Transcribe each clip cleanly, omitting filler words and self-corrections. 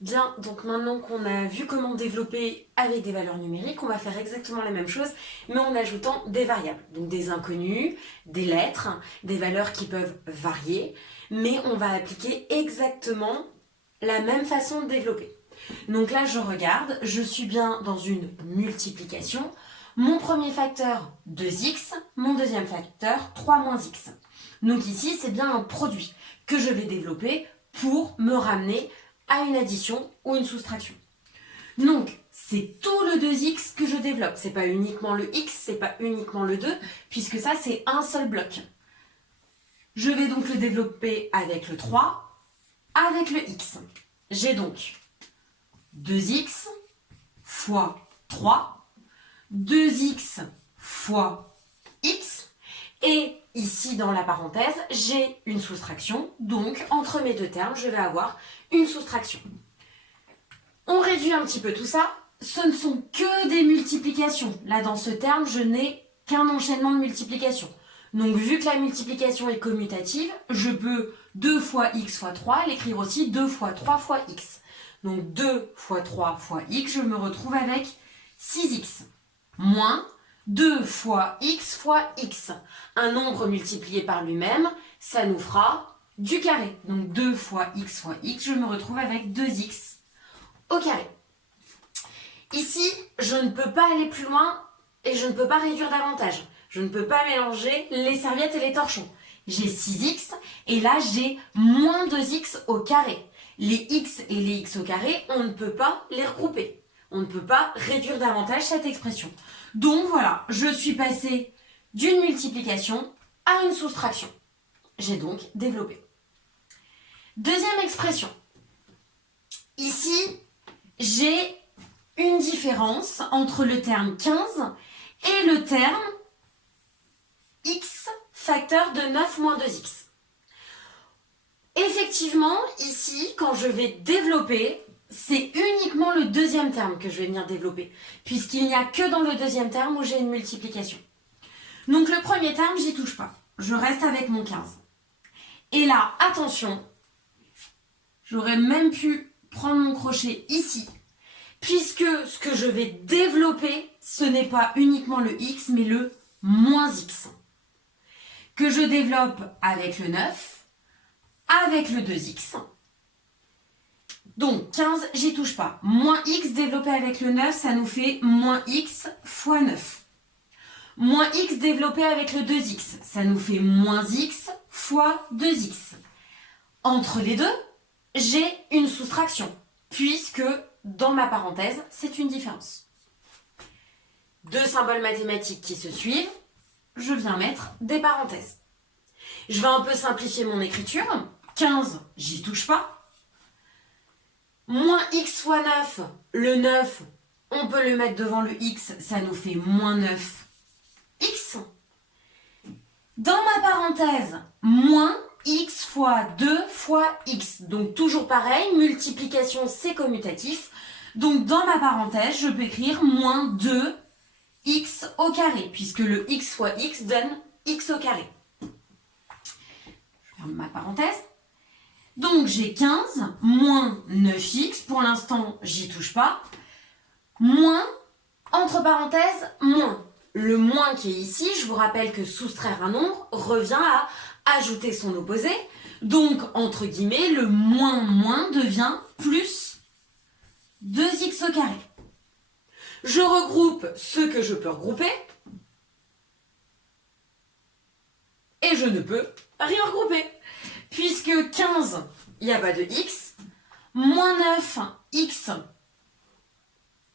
Bien, donc maintenant qu'on a vu comment développer avec des valeurs numériques, on va faire exactement la même chose, mais en ajoutant des variables. Donc des inconnus, des lettres, des valeurs qui peuvent varier, mais on va appliquer exactement la même façon de développer. Donc là, je regarde, je suis bien dans une multiplication. Mon premier facteur, 2x, mon deuxième facteur, 3 moins x. Donc ici, c'est bien un produit que je vais développer pour me ramener à une addition ou une soustraction. Donc, c'est tout le 2x que je développe. C'est pas uniquement le x, c'est pas uniquement le 2, puisque ça, c'est un seul bloc. Je vais donc le développer avec le 3, avec le x. J'ai donc 2x fois 3, 2x fois x, et ici dans la parenthèse, j'ai une soustraction, donc entre mes deux termes, je vais avoir une soustraction. On réduit un petit peu tout ça, ce ne sont que des multiplications. Là dans ce terme, je n'ai qu'un enchaînement de multiplications. Donc vu que la multiplication est commutative, je peux 2 fois x fois 3 l'écrire aussi 2 fois 3 fois x. Donc 2 fois 3 fois x, je me retrouve avec 6x, moins 2 fois x, un nombre multiplié par lui-même, ça nous fera du carré. Donc 2 fois x, je me retrouve avec 2x au carré. Ici, je ne peux pas aller plus loin et je ne peux pas réduire davantage. Je ne peux pas mélanger les serviettes et les torchons. J'ai 6x et là j'ai moins 2x au carré. Les x et les x au carré, on ne peut pas les regrouper. On ne peut pas réduire davantage cette expression. Donc voilà, je suis passée d'une multiplication à une soustraction. J'ai donc développé. Deuxième expression. Ici, j'ai une différence entre le terme 15 et le terme x facteur de 9 moins 2x. Effectivement, ici, quand je vais développer, c'est uniquement le deuxième terme que je vais venir développer, puisqu'il n'y a que dans le deuxième terme où j'ai une multiplication. Donc le premier terme, j'y touche pas. Je reste avec mon 15. Et là, attention, j'aurais même pu prendre mon crochet ici, puisque ce que je vais développer, ce n'est pas uniquement le x, mais le moins x, que je développe avec le 9, avec le 2x. Donc 15, j'y touche pas. Moins x développé avec le 9, ça nous fait moins x fois 9. Moins x développé avec le 2x, ça nous fait moins x fois 2x. Entre les deux, j'ai une soustraction, puisque dans ma parenthèse, c'est une différence. Deux symboles mathématiques qui se suivent, je viens mettre des parenthèses. Je vais un peu simplifier mon écriture. 15, j'y touche pas. Moins x fois 9, le 9, on peut le mettre devant le x, ça nous fait moins 9x. Dans ma parenthèse, moins x fois 2 fois x. Donc toujours pareil, multiplication c'est commutatif. Donc dans ma parenthèse, je peux écrire moins 2x au carré, puisque le x fois x donne x au carré. Je ferme ma parenthèse. Donc j'ai 15 moins 9x, pour l'instant j'y touche pas, moins, entre parenthèses, moins. Le moins qui est ici, je vous rappelle que soustraire un nombre revient à ajouter son opposé. Donc, entre guillemets, le moins devient plus 2x au carré. Je regroupe ce que je peux regrouper. Et je ne peux rien regrouper. Puisque 15, il n'y a pas de x. Moins 9, x,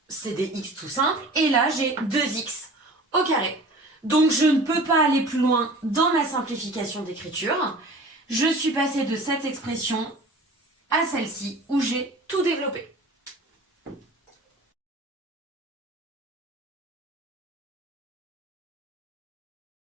c'est des x tout simples. Et là, j'ai 2x au carré. Donc je ne peux pas aller plus loin dans ma simplification d'écriture. Je suis passée de cette expression à celle-ci où j'ai tout développé.